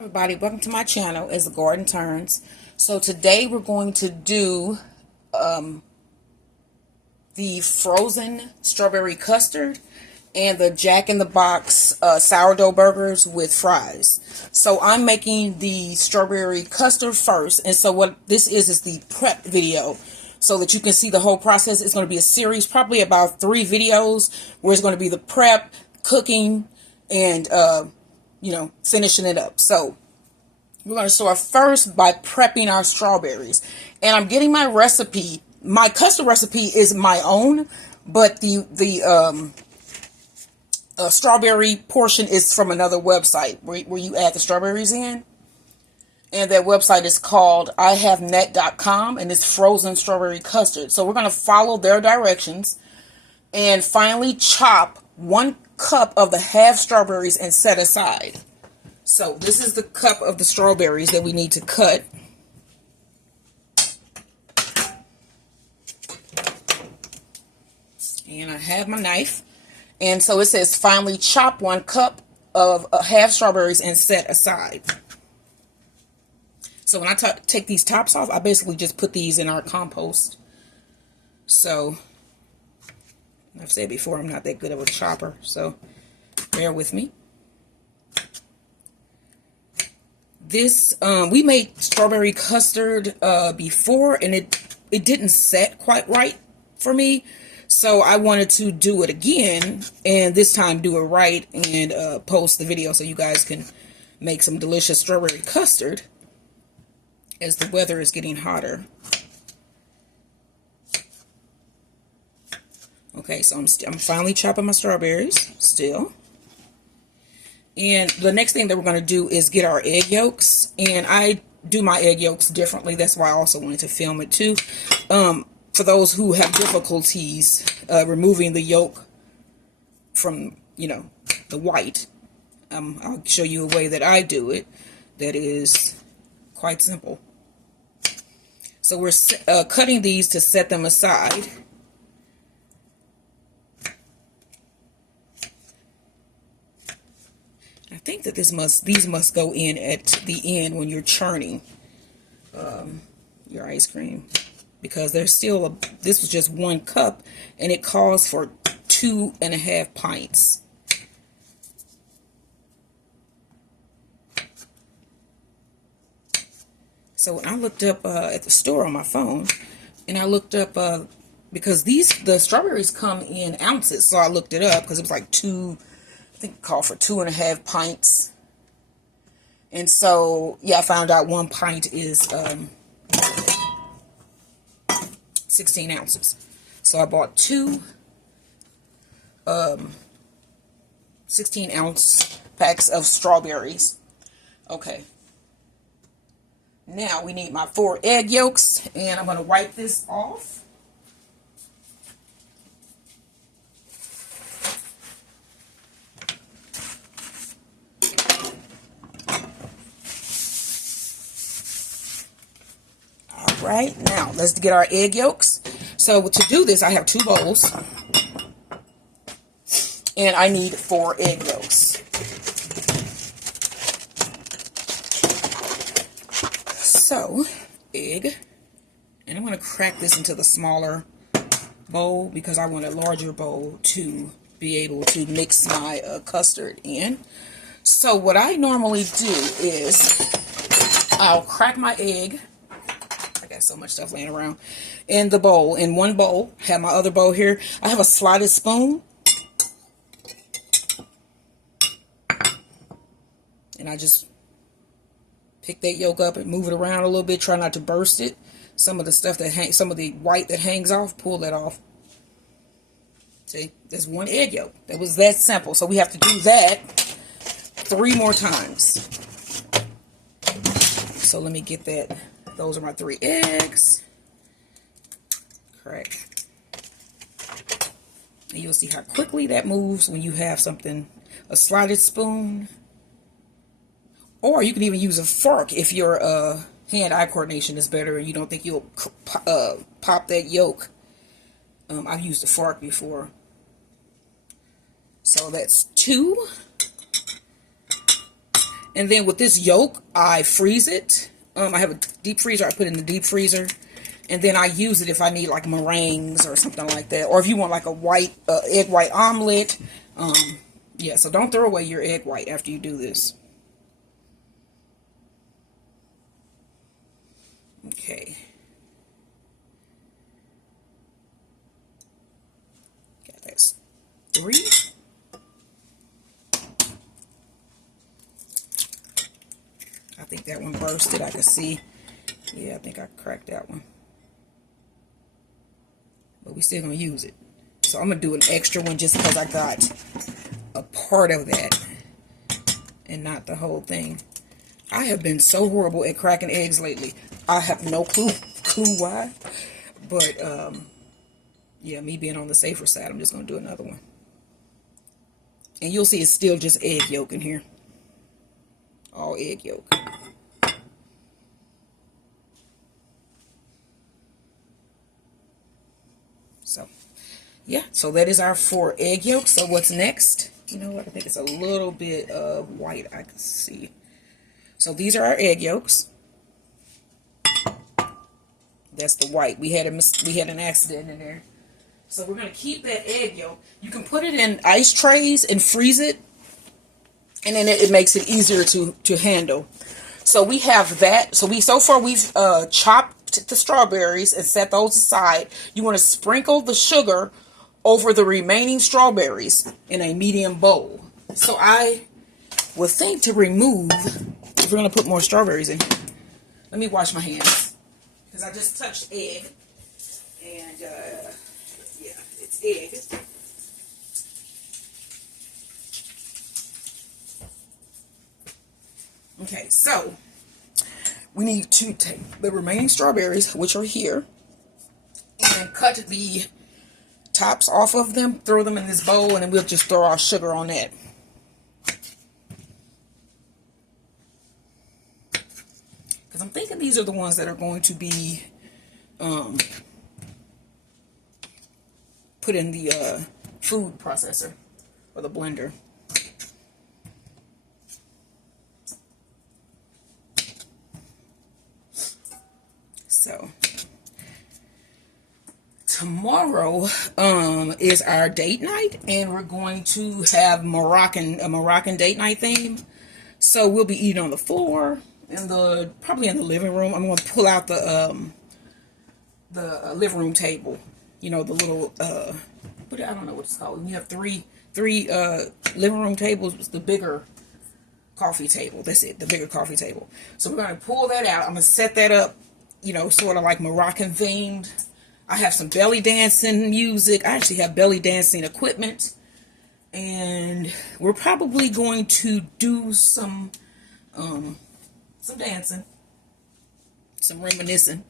Everybody, welcome to my channel. It's the Garden Turns. So today we're going to do the frozen strawberry custard and the Jack in the Box sourdough burgers with fries. So I'm making the strawberry custard first, and so what this is the prep video so that you can see the whole process. It's going to be a series, probably about 3 videos, where it's going to be the prep, cooking, and finishing it up. So we're going to start first by prepping our strawberries. And I'm getting my recipe. My custard recipe is my own, but the strawberry portion is from another website where you add the strawberries in. And that website is called ihavenet.com, and it's frozen strawberry custard. So we're going to follow their directions and finally chop 1 cup of the half strawberries and set aside. So this is the cup of the strawberries that we need to cut. And I have my knife. And so it says finally chop 1 cup of half strawberries and set aside. So when I take these tops off, I basically just put these in our compost. So I've said before, I'm not that good of a chopper, so bear with me. This, we made strawberry custard before, and it didn't set quite right for me. So I wanted to do it again, and this time do it right, and post the video so you guys can make some delicious strawberry custard as the weather is getting hotter. Okay, so I'm finally chopping my strawberries still. And the next thing that we're going to do is get our egg yolks. And I do my egg yolks differently. That's why I also wanted to film it too. For those who have difficulties removing the yolk from, the white, I'll show you a way that I do it that is quite simple. So we're cutting these to set them aside. I think that these must go in at the end when you're churning your ice cream, because there's still this was just 1 cup and it calls for 2.5 pints. So when I looked up at the store on my phone, and I looked up because the strawberries come in ounces, so I looked it up because it was like I think it called for 2.5 pints. And so, yeah, I found out 1 pint is 16 ounces. So I bought 2 16-ounce packs of strawberries. Okay. Now we need my 4 egg yolks, and I'm going to wipe this off. Right now, let's get our egg yolks. So to do this, I have 2 bowls, and I need 4 egg yolks. So, egg, and I'm going to crack this into the smaller bowl because I want a larger bowl to be able to mix my custard in. So what I normally do is I'll crack my egg. So much stuff laying around in the bowl. In 1 bowl, have my other bowl here. I have a slotted spoon, and I just pick that yolk up and move it around a little bit. Try not to burst it. Some of the stuff that some of the white that hangs off, pull that off. See, there's 1 egg yolk. That was that simple. So we have to do that 3 more times. So let me get that. Those are my 3 eggs. Crack. And you'll see how quickly that moves when you have a slotted spoon. Or you can even use a fork if your hand-eye coordination is better and you don't think you'll pop that yolk. I've used a fork before. So that's 2. And then with this yolk, I freeze it. I have a deep freezer. I put it in the deep freezer. And then I use it if I need like meringues or something like that. Or if you want like a white, egg white omelet. Yeah, so don't throw away your egg white after you do this. Okay. Got that's 3. I think that one bursted. I could see. Yeah, I think I cracked that one. But we still gonna use it. So I'm gonna do an extra one just because I got a part of that and not the whole thing. I have been so horrible at cracking eggs lately. I have no clue why. But yeah, me being on the safer side, I'm just gonna do another one. And you'll see it's still just egg yolk in here. All egg yolk. So, yeah. So that is our 4 egg yolks. So what's next? You know what? I think it's a little bit of white I can see. So these are our egg yolks. That's the white. We had an accident in there. So we're going to keep that egg yolk. You can put it in ice trays and freeze it. And then it makes it easier to handle. So we have that. So far we've chopped the strawberries and set those aside. You want to sprinkle the sugar over the remaining strawberries in a medium bowl. So I would think to remove, if we're going to put more strawberries in here. Let me wash my hands. Because I just touched egg. And yeah, it's egg. Okay, so we need to take the remaining strawberries, which are here, and cut the tops off of them, throw them in this bowl, and then we'll just throw our sugar on that. Because I'm thinking these are the ones that are going to be put in the food processor or the blender. So tomorrow is our date night, and we're going to have a Moroccan date night theme. So we'll be eating on the floor probably in the living room. I'm going to pull out the living room table. You know, the little I don't know what it's called. You have three living room tables. It's the bigger coffee table. That's it, the bigger coffee table. So we're going to pull that out. I'm going to set that up, you know, sort of like Moroccan themed. I have some belly dancing music. I actually have belly dancing equipment. And we're probably going to do some dancing, some reminiscing.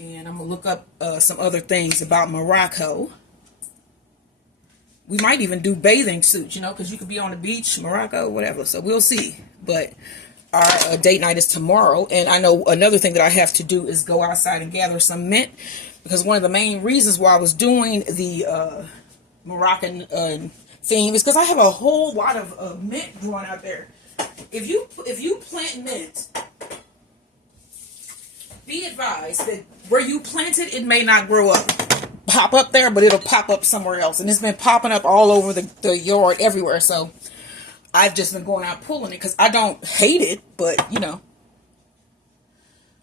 And I'm going to look up some other things about Morocco. We might even do bathing suits, you know, because you could be on the beach, Morocco, whatever. So we'll see. But our date night is tomorrow. And I know another thing that I have to do is go outside and gather some mint. Because one of the main reasons why I was doing the Moroccan theme is because I have a whole lot of mint growing out there. If you plant mint, be advised that where you plant it, it may not pop up there, but it'll pop up somewhere else. And it's been popping up all over the yard, everywhere. So I've just been going out pulling it because I don't hate it, but you know.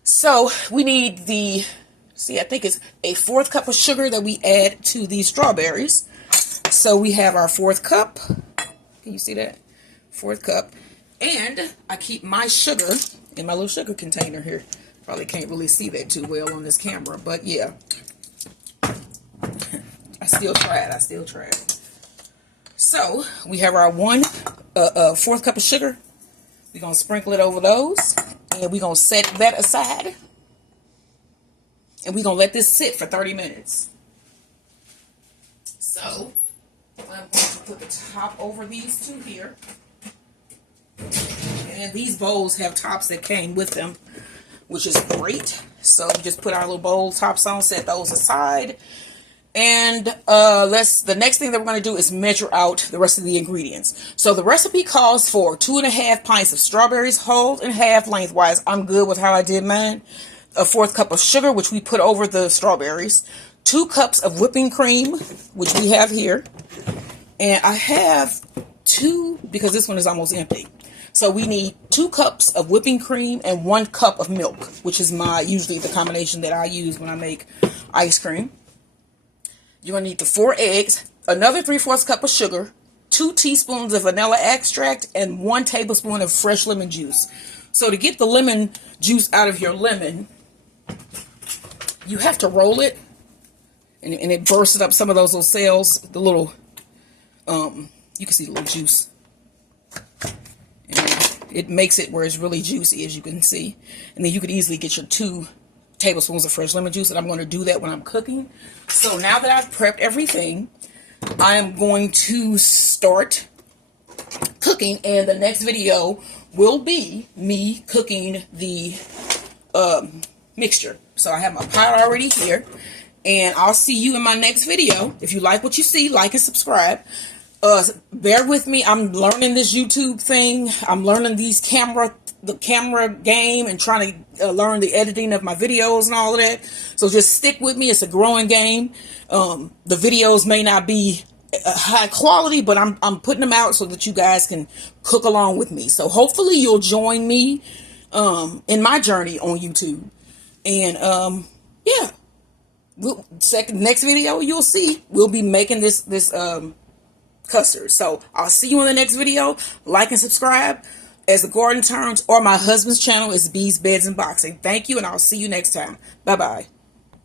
So we need I think it's a 4th cup of sugar that we add to these strawberries. So we have our 4th cup. Can you see that? 4th cup. And I keep my sugar in my little sugar container here. Probably can't really see that too well on this camera, but yeah. I still tried. So we have our 4th cup of sugar. We're going to sprinkle it over those. And we're going to set that aside. And we're going to let this sit for 30 minutes. So I'm going to put the top over these two here. And these bowls have tops that came with them, which is great. So we just put our little bowl tops on, set those aside. And the next thing that we're going to do is measure out the rest of the ingredients. So the recipe calls for 2.5 pints of strawberries, whole and half lengthwise. I'm good with how I did mine. A 1/4 cup of sugar, which we put over the strawberries. 2 cups of whipping cream, which we have here. And I have 2, because this one is almost empty. So we need 2 cups of whipping cream and 1 cup of milk, which is usually the combination that I use when I make ice cream. You're going to need the 4 eggs, another 3/4 cup of sugar, 2 teaspoons of vanilla extract, and 1 tablespoon of fresh lemon juice. So to get the lemon juice out of your lemon, you have to roll it, and it bursts up some of those little cells, the little, you can see the little juice. And it makes it where it's really juicy, as you can see. And then you could easily get your 2 tablespoons of fresh lemon juice, and I'm going to do that when I'm cooking. So now that I've prepped everything, I am going to start cooking, and the next video will be me cooking the mixture. So I have my pot already here, and I'll see you in my next video. If you like what you see, like and subscribe. Bear with me. I'm learning this YouTube thing. I'm learning the camera game, and trying to learn the editing of my videos and all of that. So just stick with me. It's a growing game. The videos may not be high quality, but I'm putting them out so that you guys can cook along with me. So hopefully you'll join me in my journey on YouTube. And yeah, next video you'll see we'll be making this custard. So I'll see you in the next video. Like and subscribe as the garden turns, or my husband's channel is Bees, Beds, and Boxing. Thank you, and I'll see you next time. Bye bye.